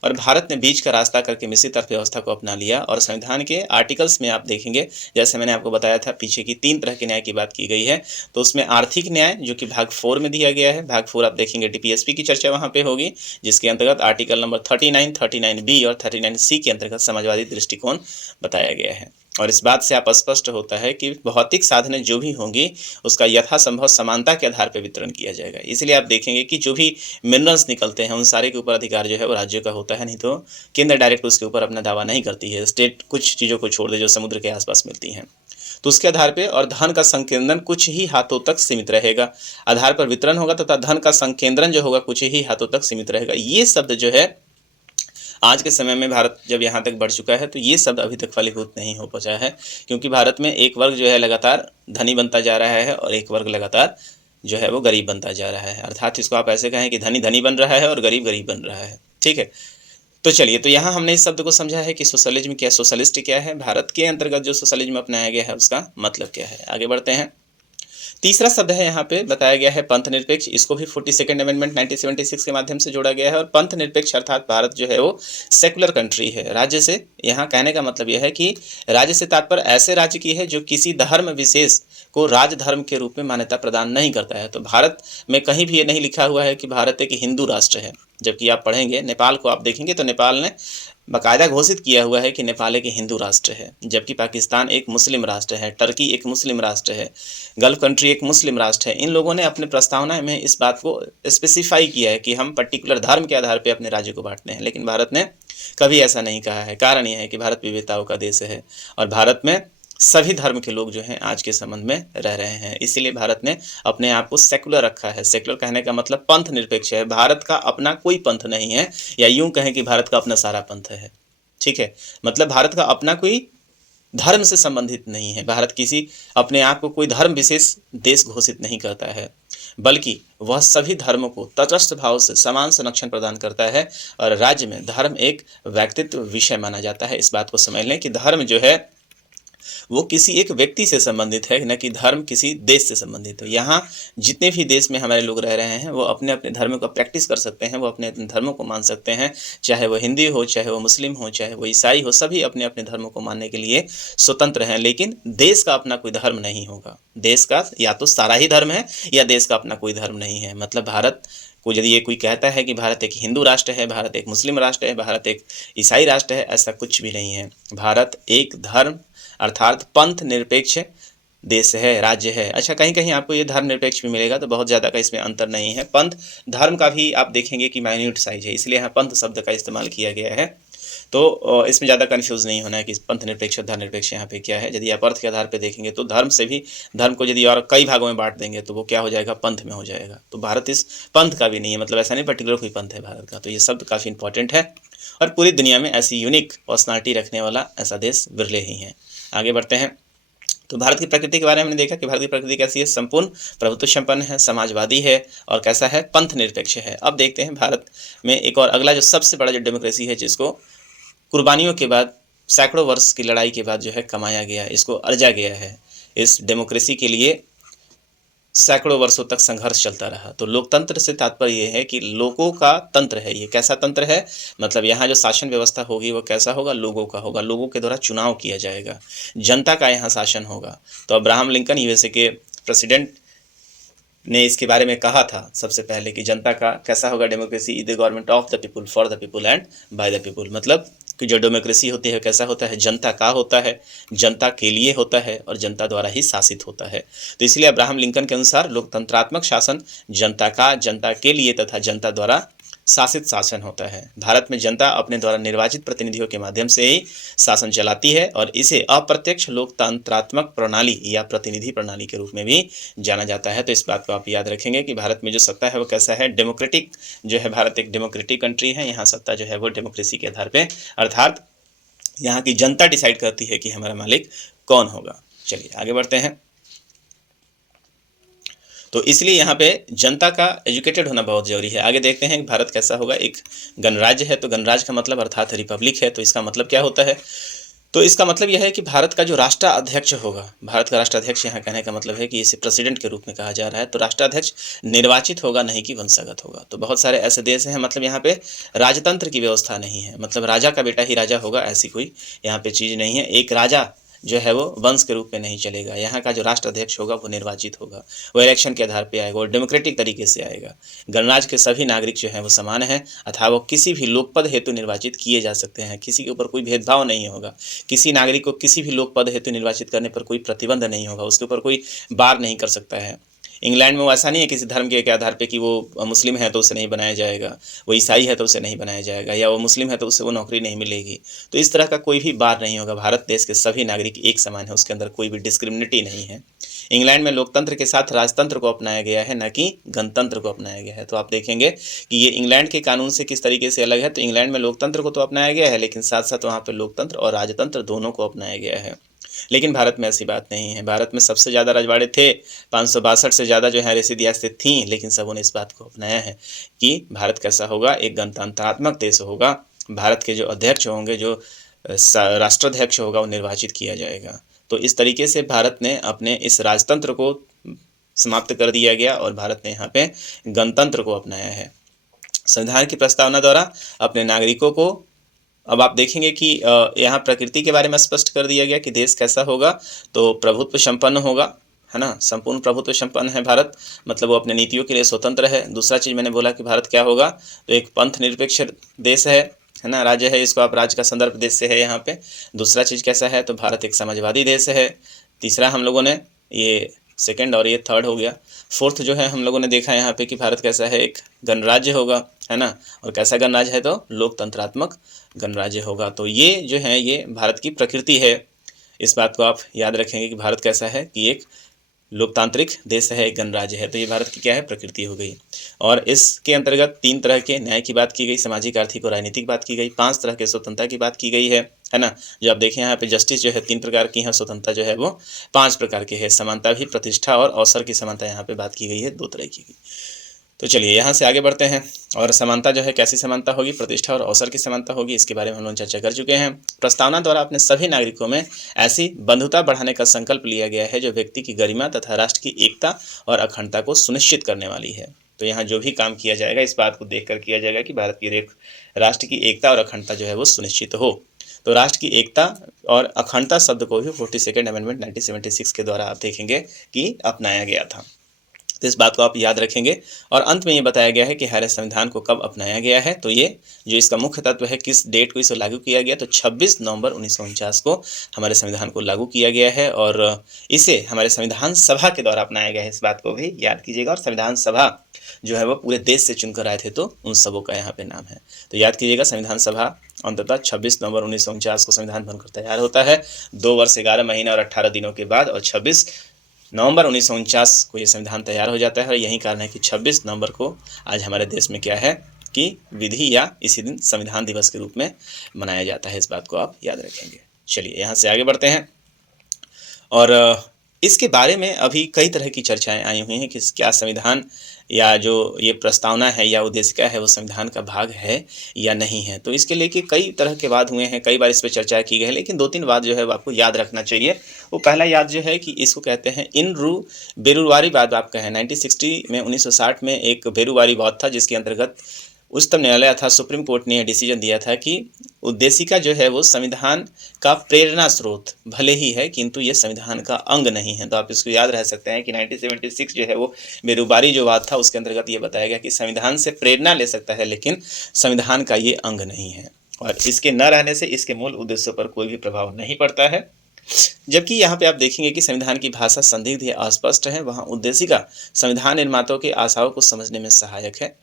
और भारत ने बीच का रास्ता करके मिश्रित अर्थव्यवस्था को अपना लिया। और संविधान के आर्टिकल्स में आप देखेंगे, जैसे मैंने आपको बताया था पीछे की 3 तरह के न्याय की बात की गई है। तो उसमें आर्थिक न्याय जो कि भाग 4 में दिया गया है, भाग 4 आप देखेंगे DPSP की चर्चा वहाँ पे होगी, जिसके अंतर्गत आर्टिकल नंबर 39, 39B और 39C के अंतर्गत समाजवादी दृष्टिकोण बताया गया है। और इस बात से आप स्पष्ट होता है कि भौतिक साधनें जो भी होंगी उसका यथासंभव समानता के आधार पर वितरण किया जाएगा। इसलिए आप देखेंगे कि जो भी मिनरल्स निकलते हैं उन सारे के ऊपर अधिकार जो है वो राज्य का होता है, नहीं तो केंद्र डायरेक्ट उसके ऊपर अपना दावा नहीं करती है। स्टेट कुछ चीज़ों को छोड़ दे जो समुद्र के आसपास मिलती हैं, तो उसके आधार पे, और धन का संकेंद्रण कुछ ही हाथों तक सीमित रहेगा, आधार पर वितरण होगा तथा धन का संकेंद्रण जो होगा कुछ ही हाथों तक सीमित रहेगा। ये शब्द जो है आज के समय में भारत जब यहाँ तक बढ़ चुका है तो ये शब्द अभी तक फलीभूत नहीं हो पहुँचा है, क्योंकि भारत में एक वर्ग जो है लगातार धनी बनता जा रहा है और एक वर्ग लगातार जो है वो गरीब बनता जा रहा है। अर्थात इसको आप ऐसे कहें कि धनी धनी बन रहा है और गरीब गरीब बन रहा है। ठीक है, तो चलिए, तो यहाँ हमने इस शब्द को समझा है कि सोशलिज्म क्या, सोशलिस्ट क्या है, भारत के अंतर्गत जो सोशलिज्म अपनाया गया है उसका मतलब क्या है। आगे बढ़ते हैं। तीसरा शब्द है यहाँ पे बताया गया है पंथ निरपेक्ष। इसको भी 42nd अमेंडमेंट 1976 के माध्यम से जोड़ा गया है। और पंथ निरपेक्ष अर्थात भारत जो है वो सेकुलर कंट्री है। राज्य से यहाँ कहने का मतलब यह है कि राज्य से तात्पर्य ऐसे राज्य की है जो किसी धर्म विशेष को राज धर्म के रूप में मान्यता प्रदान नहीं करता है। तो भारत में कहीं भी ये नहीं लिखा हुआ है कि भारत एक हिंदू राष्ट्र है, जबकि आप पढ़ेंगे नेपाल को आप देखेंगे तो नेपाल ने बाकायदा घोषित किया हुआ है कि नेपाल एक हिंदू राष्ट्र है, जबकि पाकिस्तान एक मुस्लिम राष्ट्र है, टर्की एक मुस्लिम राष्ट्र है, गल्फ कंट्री एक मुस्लिम राष्ट्र है। इन लोगों ने अपने प्रस्तावना में इस बात को स्पेसिफाई किया है कि हम पर्टिकुलर धर्म के आधार पर अपने राज्य को बांटते हैं, लेकिन भारत ने कभी ऐसा नहीं कहा है। कारण यह है कि भारत विविधताओं का देश है और भारत में सभी धर्म के लोग जो हैं आज के संबंध में रह रहे हैं। इसीलिए भारत ने अपने आप को सेकुलर रखा है। सेकुलर कहने का मतलब पंथ निरपेक्ष है। भारत का अपना कोई पंथ नहीं है, या यूं कहें कि भारत का अपना सारा पंथ है। ठीक है, मतलब भारत का अपना कोई धर्म से संबंधित नहीं है। भारत किसी अपने आप को कोई धर्म विशेष देश घोषित नहीं करता है, बल्कि वह सभी धर्मों को तटस्थ भाव से समान संरक्षण प्रदान करता है। और राज्य में धर्म एक व्यक्तित्व विषय माना जाता है। इस बात को समझ लें कि धर्म जो है वो किसी एक व्यक्ति से संबंधित है, न कि धर्म किसी देश से संबंधित है। यहाँ जितने भी देश में हमारे लोग रह रहे हैं वो अपने अपने धर्म को प्रैक्टिस कर सकते हैं, वो अपने अपने धर्मों को मान सकते हैं, चाहे वो हिंदी हो, चाहे वो मुस्लिम हो, चाहे वो ईसाई हो, सभी अपने अपने धर्मों को मानने के लिए स्वतंत्र हैं। लेकिन देश का अपना कोई धर्म नहीं होगा। देश का या तो सारा ही धर्म है या देश का अपना कोई धर्म नहीं है। मतलब भारत को यदि ये कोई कहता है कि भारत एक हिंदू राष्ट्र है, भारत एक मुस्लिम राष्ट्र है, भारत एक ईसाई राष्ट्र है, ऐसा कुछ भी नहीं है। भारत एक धर्म अर्थात पंथ निरपेक्ष देश है, राज्य है। अच्छा, कहीं कहीं आपको ये धर्मनिरपेक्ष भी मिलेगा, तो बहुत ज़्यादा का इसमें अंतर नहीं है। पंथ धर्म का भी आप देखेंगे कि माइन्यूट साइज है, इसलिए यहाँ पंथ शब्द का इस्तेमाल किया गया है। तो इसमें ज़्यादा कन्फ्यूज़ नहीं होना है कि पंथ निरपेक्ष और धर्मनिरपेक्ष यहाँ पे क्या है। यदि आप अर्थ के आधार पे देखेंगे तो धर्म से भी, धर्म को यदि और कई भागों में बांट देंगे तो वो क्या हो जाएगा, पंथ में हो जाएगा। तो भारत इस पंथ का भी नहीं है, मतलब ऐसा नहीं पर्टिकुलर कोई पंथ है भारत का। तो ये शब्द काफ़ी इंपॉर्टेंट है और पूरी दुनिया में ऐसी यूनिक पर्सनालिटी रखने वाला ऐसा देश विरले ही है। आगे बढ़ते हैं। तो भारत की प्रकृति के बारे में हमने देखा कि भारत की प्रकृति कैसी है, संपूर्ण प्रभुत्व संपन्न है, समाजवादी है और कैसा है, पंथ निरपेक्ष है। अब देखते हैं भारत में एक और अगला जो सबसे बड़ा जो डेमोक्रेसी है, जिसको कुर्बानियों के बाद, सैकड़ों वर्ष की लड़ाई के बाद जो है कमाया गया, इसको अर्जा गया है। इस डेमोक्रेसी के लिए सैकड़ों वर्षों तक संघर्ष चलता रहा। तो लोकतंत्र से तात्पर्य ये है कि लोगों का तंत्र है। ये कैसा तंत्र है, मतलब यहाँ जो शासन व्यवस्था होगी वो कैसा होगा, लोगों का होगा, लोगों के द्वारा चुनाव किया जाएगा, जनता का यहाँ शासन होगा। तो अब्राहम लिंकन यूएसए के प्रेसिडेंट ने इसके बारे में कहा था सबसे पहले कि जनता का कैसा होगा, democracy is the government of the people, for the people and by the people. मतलब कि जो डेमोक्रेसी होती है कैसा होता है, जनता का होता है, जनता के लिए होता है और जनता द्वारा ही शासित होता है। तो इसलिए अब्राहम लिंकन के अनुसार लोकतंत्रात्मक शासन जनता का, जनता के लिए तथा जनता द्वारा शासित शासन होता है। भारत में जनता अपने द्वारा निर्वाचित प्रतिनिधियों के माध्यम से ही शासन चलाती है और इसे अप्रत्यक्ष लोकतंत्रात्मक प्रणाली या प्रतिनिधि प्रणाली के रूप में भी जाना जाता है। तो इस बात को आप याद रखेंगे कि भारत में जो सत्ता है वो कैसा है, डेमोक्रेटिक जो है। भारत एक डेमोक्रेटिक कंट्री है, यहाँ सत्ता जो है वो डेमोक्रेसी के आधार पे, अर्थात यहाँ की जनता डिसाइड करती है कि हमारा मालिक कौन होगा। चलिए आगे बढ़ते हैं। तो इसलिए यहाँ पे जनता का एजुकेटेड होना बहुत जरूरी है। आगे देखते हैं भारत कैसा होगा। एक गणराज्य है, तो गणराज्य का मतलब अर्थात रिपब्लिक है। तो इसका मतलब क्या होता है, तो इसका मतलब यह है कि भारत का जो राष्ट्राध्यक्ष होगा, भारत का राष्ट्राध्यक्ष यहाँ कहने का मतलब है कि इसे प्रेसिडेंट के रूप में कहा जा रहा है। तो राष्ट्राध्यक्ष निर्वाचित होगा, नहीं कि वंशगत होगा। तो बहुत सारे ऐसे देश हैं, मतलब यहाँ पे राजतंत्र की व्यवस्था नहीं है, मतलब राजा का बेटा ही राजा होगा, ऐसी कोई यहाँ पे चीज़ नहीं है। एक राजा जो है वो वंश के रूप में नहीं चलेगा। यहाँ का जो राष्ट्राध्यक्ष होगा वो निर्वाचित होगा, वो इलेक्शन के आधार पे आएगा और डेमोक्रेटिक तरीके से आएगा। गणराज्य के सभी नागरिक जो हैं वो समान हैं, अथवा वो किसी भी लोकपद हेतु निर्वाचित किए जा सकते हैं। किसी के ऊपर कोई भेदभाव नहीं होगा, किसी नागरिक को किसी भी लोकपद हेतु निर्वाचित करने पर कोई प्रतिबंध नहीं होगा, उसके ऊपर कोई बार नहीं कर सकता है। इंग्लैंड में वो ऐसा नहीं है किसी धर्म के आधार पे कि वो मुस्लिम है तो उसे नहीं बनाया जाएगा, वो ईसाई है तो उसे नहीं बनाया जाएगा, या वो मुस्लिम है तो उसे वो नौकरी नहीं मिलेगी। तो इस तरह का कोई भी बार नहीं होगा। भारत देश के सभी नागरिक एक समान है, उसके अंदर कोई भी डिस्क्रिमिनेटी नहीं है। इंग्लैंड में लोकतंत्र के साथ राजतंत्र को अपनाया गया है, न कि गणतंत्र को अपनाया गया है। तो आप देखेंगे कि ये इंग्लैंड के कानून से किस तरीके से अलग है। तो इंग्लैंड में लोकतंत्र को तो अपनाया गया है, लेकिन साथ साथ वहाँ पर लोकतंत्र और राजतंत्र दोनों को अपनाया गया है। लेकिन भारत में ऐसी बात नहीं है। भारत में सबसे ज़्यादा रजवाड़े थे, 562 से ज़्यादा जो है रेसिडियासें थीं, लेकिन सबों ने इस बात को अपनाया है कि भारत कैसा होगा, एक गणतंत्रात्मक देश होगा। भारत के जो अध्यक्ष होंगे, जो राष्ट्राध्यक्ष होगा, वो निर्वाचित किया जाएगा। तो इस तरीके से भारत ने अपने इस राजतंत्र को समाप्त कर दिया गया और भारत ने यहाँ पे गणतंत्र को अपनाया है। संविधान की प्रस्तावना द्वारा अपने नागरिकों को, अब आप देखेंगे कि यहाँ प्रकृति के बारे में स्पष्ट कर दिया गया कि देश कैसा होगा, तो प्रभुत्व संपन्न होगा, है ना, संपूर्ण प्रभुत्व संपन्न है भारत, मतलब वो अपने नीतियों के लिए स्वतंत्र है। दूसरा चीज़ मैंने बोला कि भारत क्या होगा, तो एक पंथ निरपेक्ष देश है ना, राज्य है, इसको आप राज्य का संदर्भ देश से है यहाँ पे। दूसरा चीज़ कैसा है, तो भारत एक समाजवादी देश है। तीसरा हम लोगों ने ये सेकंड और ये थर्ड हो गया। फोर्थ जो है हम लोगों ने देखा यहाँ पे कि भारत कैसा है, एक गणराज्य होगा, है ना, और कैसा गणराज्य है, तो लोकतंत्रात्मक गणराज्य होगा। तो ये जो है ये भारत की प्रकृति है। इस बात को आप याद रखेंगे कि भारत कैसा है, कि एक लोकतांत्रिक देश है, एक गणराज्य है। तो ये भारत की क्या है, प्रकृति हो गई। और इसके अंतर्गत 3 तरह के न्याय की बात की गई, सामाजिक, आर्थिक और राजनीतिक बात की गई। 5 तरह के स्वतंत्रता की बात की गई है ना। जो आप देखें यहाँ पे जस्टिस जो है 3 प्रकार की है, स्वतंत्रता जो है वो 5 प्रकार की है। समानता भी, प्रतिष्ठा और अवसर की समानता यहाँ पे बात की गई है, 2 तरह की। तो चलिए यहाँ से आगे बढ़ते हैं। और समानता जो है कैसी समानता होगी, प्रतिष्ठा और अवसर की समानता होगी, इसके बारे में हम लोग चर्चा कर चुके हैं। प्रस्तावना द्वारा अपने सभी नागरिकों में ऐसी बंधुता बढ़ाने का संकल्प लिया गया है जो व्यक्ति की गरिमा तथा राष्ट्र की एकता और अखंडता को सुनिश्चित करने वाली है। तो यहाँ जो भी काम किया जाएगा इस बात को देखकर किया जाएगा कि भारत की राष्ट्र की एकता और अखंडता जो है वो सुनिश्चित हो। तो राष्ट्र की एकता और अखंडता शब्द को भी 42nd अमेंडमेंट 1976 के द्वारा आप देखेंगे कि अपनाया गया था। तो इस बात को आप याद रखेंगे। और अंत में ये बताया गया है कि हमारे संविधान को कब अपनाया गया है। तो ये जो इसका मुख्य तत्व है, किस डेट को इसे लागू किया गया, तो 26 नवंबर 1949 को हमारे संविधान को लागू किया गया है और इसे हमारे संविधान सभा के द्वारा अपनाया गया है। इस बात को भी याद कीजिएगा। और संविधान सभा जो है वो पूरे देश से चुनकर आए थे, तो उन सबों का यहाँ पे नाम है। तो याद कीजिएगा, संविधान सभा अंततः 26 नवंबर 1949 को संविधान बनकर तैयार होता है। 2 वर्ष 11 महीने और 18 दिनों के बाद, और 26 नवंबर 1949 को ये संविधान तैयार हो जाता है। और यही कारण है कि 26 नवंबर को आज हमारे देश में क्या है कि विधि या इसी दिन संविधान दिवस के रूप में मनाया जाता है। इस बात को आप याद रखेंगे। चलिए यहाँ से आगे बढ़ते हैं। और इसके बारे में अभी कई तरह की चर्चाएं आई हुई हैं कि क्या संविधान या जो ये प्रस्तावना है या उद्देशिका है वो संविधान का भाग है या नहीं है। तो इसके लेके कई तरह के वाद हुए हैं, कई बार इस पर चर्चा की गई है, लेकिन 2-3 बात जो है वो आपको याद रखना चाहिए। वो पहला याद जो है कि इसको कहते हैं इन रू बेरुवारी वाद। आप कहें 1960 में 1960 में एक बेरुवारी वाद था, जिसके अंतर्गत उच्चतम न्यायालय अर्थात सुप्रीम कोर्ट ने यह डिसीजन दिया था कि उद्देशिका जो है वो संविधान का प्रेरणा स्रोत भले ही है, किंतु ये संविधान का अंग नहीं है। तो आप इसको याद रह सकते हैं कि 1976 जो है वो बेरुबारी जो वाद था, उसके अंतर्गत ये बताया गया कि संविधान से प्रेरणा ले सकता है, लेकिन संविधान का ये अंग नहीं है, और इसके न रहने से इसके मूल उद्देश्यों पर कोई भी प्रभाव नहीं पड़ता है। जबकि यहाँ पे आप देखेंगे कि संविधान की भाषा संदिग्ध या अस्पष्ट है, वहाँ उद्देशिका संविधान निर्माताओं के आशाओं को समझने में सहायक है,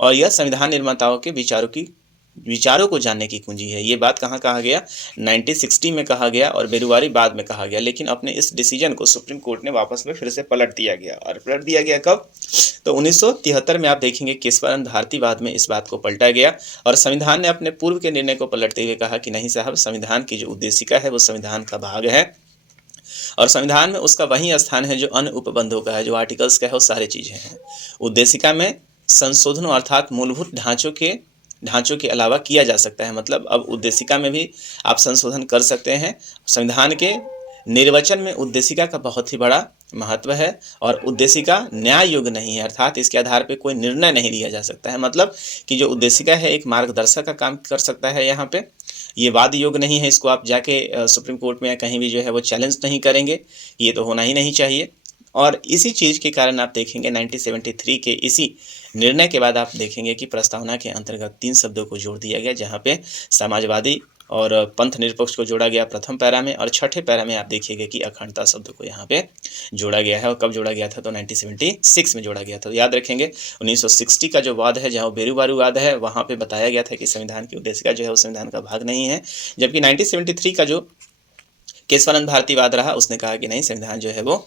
और यह संविधान निर्माताओं के विचारों को जानने की कुंजी है। ये बात कहाँ कहा गया, 1960 में कहा गया और बेरुवारी बाद में कहा गया, लेकिन अपने इस डिसीजन को सुप्रीम कोर्ट ने वापस में फिर से पलट दिया गया। और पलट दिया गया कब, तो 1973 में आप देखेंगे केशवानंद भारतीवाद में इस बात को पलटा गया, और संविधान ने अपने पूर्व के निर्णय को पलटते हुए कहा कि नहीं साहब, संविधान की जो उद्देशिका है वो संविधान का भाग है, और संविधान में उसका वही स्थान है जो अन्य उपबंधों का है, जो आर्टिकल्स का है, वो सारी चीज़ें हैं। उद्देशिका में संशोधनों अर्थात मूलभूत ढांचों के अलावा किया जा सकता है। मतलब अब उद्देशिका में भी आप संशोधन कर सकते हैं। संविधान के निर्वचन में उद्देशिका का बहुत ही बड़ा महत्व है, और उद्देशिका न्याय योग्य नहीं है, अर्थात इसके आधार पे कोई निर्णय नहीं लिया जा सकता है। मतलब कि जो उद्देशिका है एक मार्गदर्शक का काम कर सकता है, यहाँ पे ये वाद योग्य नहीं है। इसको आप जाके सुप्रीम कोर्ट में या कहीं भी जो है वो चैलेंज नहीं करेंगे, ये तो होना ही नहीं चाहिए। और इसी चीज़ के कारण आप देखेंगे 1973 के इसी निर्णय के बाद आप देखेंगे कि प्रस्तावना के अंतर्गत 3 शब्दों को जोड़ दिया गया, जहाँ पे समाजवादी और पंथ निरपेक्ष को जोड़ा गया प्रथम पैरा में, और छठे पैरा में आप देखिएगा कि अखंडता शब्द को यहाँ पे जोड़ा गया है। और कब जोड़ा गया था, तो 1976 में जोड़ा गया था। तो याद रखेंगे 1960 का जो वाद है, जहाँ बेरुबारी वाद है, वहाँ पे बताया गया था कि संविधान की उद्देशिका जो है वो संविधान का भाग नहीं है। जबकि 1973 का जो केशवानंद भारतीवाद रहा, उसने कहा कि नहीं, संविधान जो है वो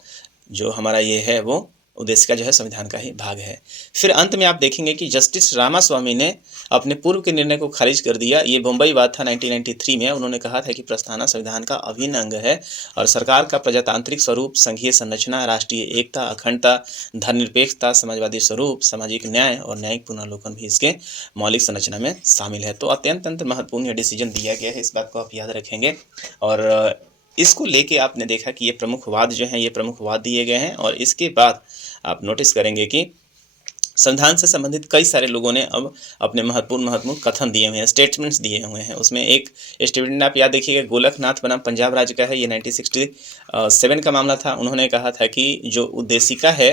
जो हमारा ये है वो उद्देशिका जो है संविधान का ही भाग है। फिर अंत में आप देखेंगे कि जस्टिस रामास्वामी ने अपने पूर्व के निर्णय को खारिज कर दिया। ये बम्बई बात था 1993 में। उन्होंने कहा था कि प्रस्तावना संविधान का अभिन्न अंग है, और सरकार का प्रजातांत्रिक स्वरूप, संघीय संरचना, राष्ट्रीय एकता, अखंडता, धर्मनिरपेक्षता, समाजवादी स्वरूप, सामाजिक न्याय और न्यायिक पुनर्लोकन भी इसके मौलिक संरचना में शामिल है। तो अत्यंत महत्वपूर्ण डिसीजन दिया गया है, इस बात को आप याद रखेंगे। और इसको लेके आपने देखा कि ये प्रमुख वाद जो हैं, ये प्रमुख वाद दिए गए हैं। और इसके बाद आप नोटिस करेंगे कि संविधान से संबंधित कई सारे लोगों ने अब अपने महत्वपूर्ण कथन दिए हुए हैं, स्टेटमेंट्स दिए हुए हैं। उसमें एक स्टेटमेंट आप याद देखिएगा, गोलकनाथ बनाम पंजाब राज्य का है, ये 1967 का मामला था। उन्होंने कहा था कि जो उद्देशिका है,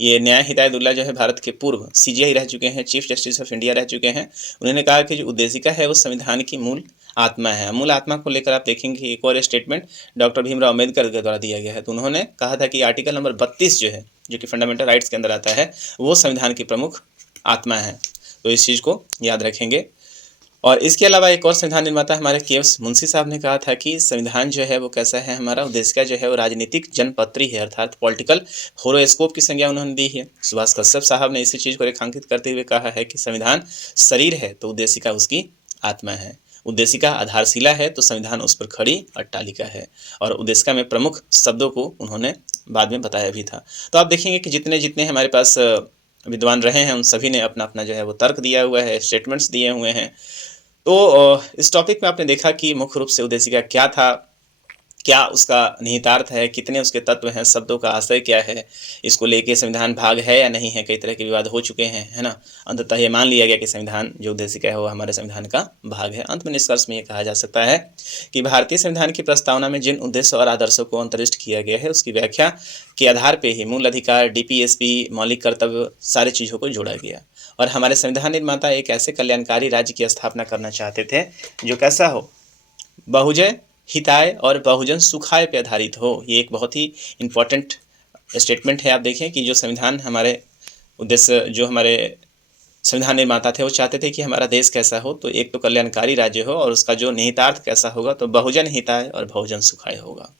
ये न्याय हिदायतुल्लाह जो है भारत के पूर्व CJI रह चुके हैं, चीफ जस्टिस ऑफ इंडिया रह चुके हैं। उन्होंने कहा कि जो उद्देशिका है वो संविधान की मूल आत्मा है। मूल आत्मा को लेकर आप देखेंगे एक और स्टेटमेंट डॉक्टर भीमराव अम्बेडकर के द्वारा दिया गया है। तो उन्होंने कहा था कि आर्टिकल नंबर 32 जो है, जो कि फंडामेंटल राइट्स के अंदर आता है, वो संविधान की प्रमुख आत्मा है। तो इस चीज़ को याद रखेंगे। और इसके अलावा एक और संविधान निर्माता हमारे के.एस. मुंशी साहब ने कहा था कि संविधान जो है वो कैसा है, हमारा उद्देशिका जो है वो राजनीतिक जनपत्री है, अर्थात पॉलिटिकल होरोस्कोप की संज्ञा उन्होंने दी है। सुभाष कश्यप साहब ने इसी चीज़ को रेखांकित करते हुए कहा है कि संविधान शरीर है तो उद्देशिका उसकी आत्मा है, उद्देशिका आधारशिला है तो संविधान उस पर खड़ी अट्टालिका है। और उद्देशिका में प्रमुख शब्दों को उन्होंने बाद में बताया भी था। तो आप देखेंगे कि जितने जितने हमारे पास विद्वान रहे हैं, उन सभी ने अपना अपना जो है वो तर्क दिया हुआ है, स्टेटमेंट्स दिए हुए हैं। तो इस टॉपिक में आपने देखा कि मुख्य रूप से उद्देशिका क्या था, क्या उसका निहितार्थ है, कितने उसके तत्व हैं, शब्दों का आशय क्या है, इसको लेके संविधान भाग है या नहीं है, कई तरह के विवाद हो चुके हैं, है ना। अंततः ये मान लिया गया कि संविधान जो उद्देशिका है वो हमारे संविधान का भाग है। अंत में निष्कर्ष में ये कहा जा सकता है कि भारतीय संविधान की प्रस्तावना में जिन उद्देश्य और आदर्शों को अंतर्निष्ठ किया गया है उसकी व्याख्या के आधार पर ही मूल अधिकार, डीपीएसपी, मौलिक कर्तव्य, सारी चीज़ों को जोड़ा गया। और हमारे संविधान निर्माता एक ऐसे कल्याणकारी राज्य की स्थापना करना चाहते थे जो कैसा हो, बहुजन हिताय और बहुजन सुखाय पे आधारित हो। ये एक बहुत ही इम्पोर्टेंट स्टेटमेंट है। आप देखें कि जो संविधान हमारे उद्देश्य, जो हमारे संविधान निर्माता थे वो चाहते थे कि हमारा देश कैसा हो, तो एक तो कल्याणकारी राज्य हो और उसका जो निहितार्थ कैसा होगा, तो बहुजन हिताय और बहुजन सुखाय होगा।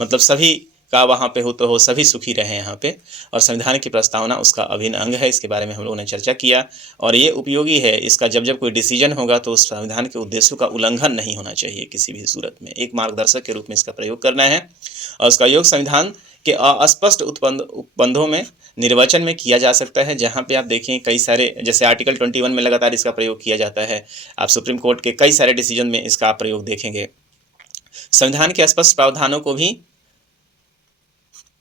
मतलब सभी का वहाँ पे हो तो हो, सभी सुखी रहे यहाँ पे। और संविधान की प्रस्तावना उसका अभिन्न अंग है। इसके बारे में हम लोगों ने चर्चा किया और ये उपयोगी है। इसका जब जब कोई डिसीजन होगा तो उस संविधान के उद्देश्यों का उल्लंघन नहीं होना चाहिए किसी भी सूरत में। एक मार्गदर्शक के रूप में इसका प्रयोग करना है और उसका योग संविधान के अस्पष्ट उपबंधों में निर्वचन में किया जा सकता है। जहाँ पे आप देखें कई सारे, जैसे आर्टिकल 21 में लगातार इसका प्रयोग किया जाता है। आप सुप्रीम कोर्ट के कई सारे डिसीजन में इसका प्रयोग देखेंगे। संविधान के स्पष्ट प्रावधानों को भी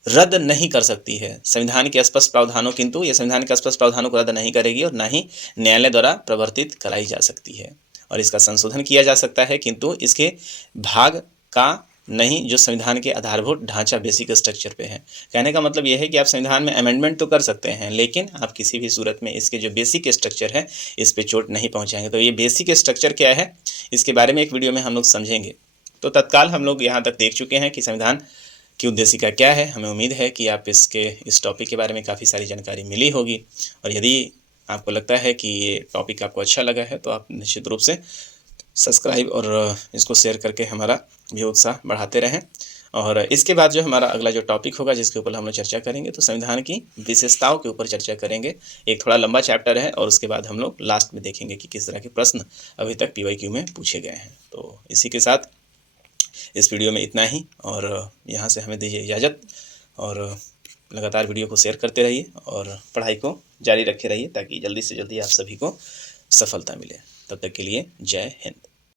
रद्द नहीं कर सकती है संविधान के स्पष्ट प्रावधानों, किंतु ये संविधान के स्पष्ट प्रावधानों को रद्द नहीं करेगी और ना ही न्यायालय द्वारा प्रवर्तित कराई जा सकती है। और इसका संशोधन किया जा सकता है किंतु इसके भाग का नहीं, जो संविधान के आधारभूत ढांचा, बेसिक स्ट्रक्चर पे है। कहने का मतलब यह है कि आप संविधान में अमेंडमेंट तो कर सकते हैं लेकिन आप किसी भी सूरत में इसके जो बेसिक स्ट्रक्चर है इस पे चोट नहीं पहुंचाएंगे। तो ये बेसिक स्ट्रक्चर क्या है, इसके बारे में एक वीडियो में हम लोग समझेंगे। तो तत्काल हम लोग यहाँ तक देख चुके हैं कि संविधान की उद्देशिका क्या है। हमें उम्मीद है कि आप इस टॉपिक के बारे में काफ़ी सारी जानकारी मिली होगी। और यदि आपको लगता है कि ये टॉपिक आपको अच्छा लगा है तो आप निश्चित रूप से सब्सक्राइब और इसको शेयर करके हमारा भी उत्साह बढ़ाते रहें। और इसके बाद जो हमारा अगला जो टॉपिक होगा जिसके ऊपर हम लोग चर्चा करेंगे, तो संविधान की विशेषताओं के ऊपर चर्चा करेंगे। एक थोड़ा लंबा चैप्टर है और उसके बाद हम लोग लास्ट में देखेंगे कि किस तरह के प्रश्न अभी तक PYQ में पूछे गए हैं। तो इसी के साथ इस वीडियो में इतना ही और यहाँ से हमें दीजिए इजाज़त। और लगातार वीडियो को शेयर करते रहिए और पढ़ाई को जारी रखे रहिए ताकि जल्दी से जल्दी आप सभी को सफलता मिले। तब तक के लिए जय हिंद।